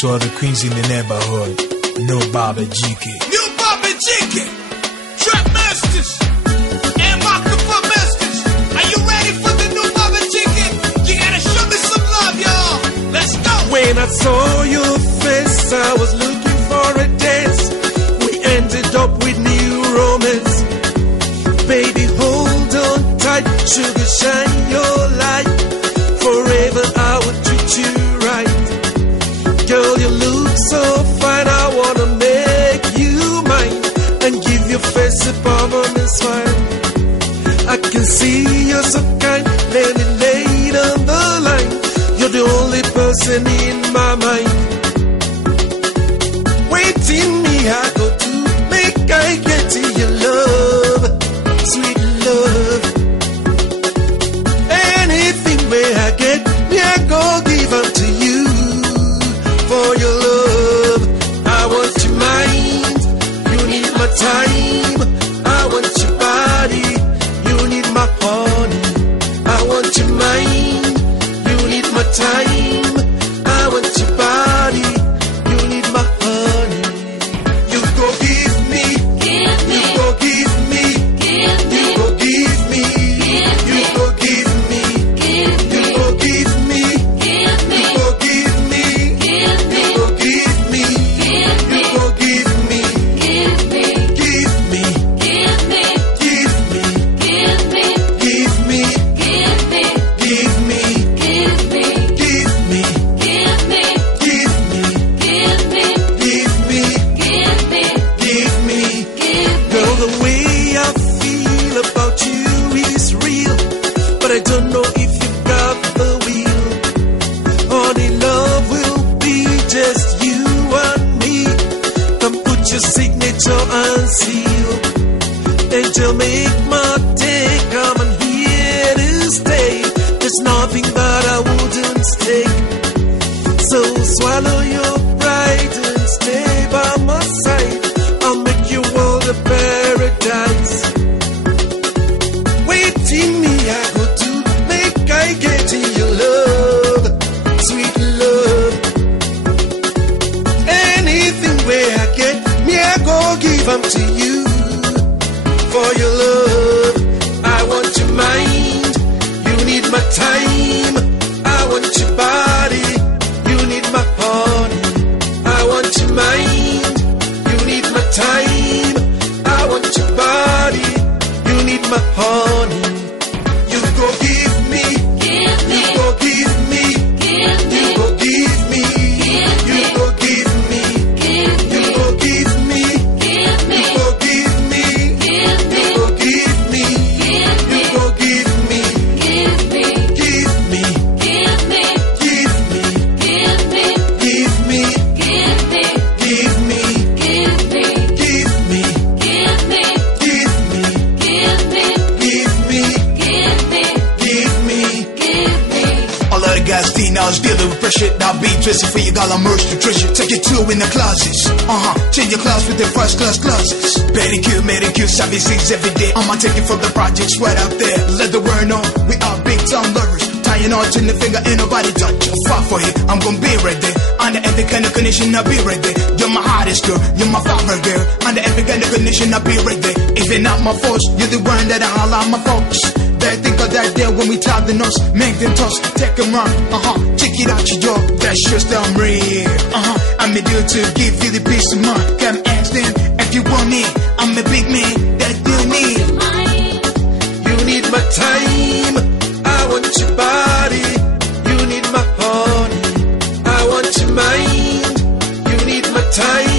To all the queens in the neighborhood, no Baba GK. New Baba GK, Trap Masters, and Microphone Masters. Are you ready for the new Baba GK? You gotta show me some love, y'all. Let's go. When I saw your face, I was looking for a dance. We ended up with new romance. Baby, hold on tight, sugar, shine your light. Forever I will treat you right. Girl, you look so fine, I wanna make you mine and give your face a permanent smile. I can see you're so kind, let me lay it on the line. You're the only person in my mind. Waiting me, I go to make I get to your love, sweet love. Anything where I get, me I go give up to you. For your love, I want your mind, you need my time. I want your body, you need my honey. I want your mind, you need my time. I want your body, you need my honey. You go give me, you go give me, you go give me, you go give me, you go give me, you go give me. I don't know if you've got the will. Only love will be just you and me. Come put your signature and seal. Angel, make my day. Come and here to stay. There's nothing that I wouldn't take. So swallow your pride and stay by my side. I'll make your world a paradise. Waiting me, I go to make I get in your love, sweet love. Anything where I get, me I go give them to you. For your love, I want your mind, you need my time. I want your body, you need my honey. I want your mind, you need my time. I want your body, you need my honey. You go give me, you go give me, you go give me, you go give me, you go give me, you go give me, you go give me, you go give me, give me, give me, give me, give me, give me, give me, give me, All of the guys, D-Nows, dealing with pressure. Now be twisted for your girl, I'm merged to treasure. Take it two in the closets. Change your clothes with the first class closets. Pedicure, services every day. I'ma take it from the projects right up there. Let the world know we are big time lovers. Tying on to the finger, ain't nobody touch. Fuck for it, I'm gonna be right there. Under every kind of condition, I'll be right there. You're my hottest girl, you're my favorite girl. Under every kind of condition, I'll be right there. If you're not my force, you're the one that I allow my folks. They think of that there when we tie the knots. Make them toss, take them run. Check it out your door, that's just I'm real. I'm a dude to give you the peace of mind. Come ask them if you want it. I'm a big man that you need. You need my time, I want your body. You need my honey, I want your mind. You need my time.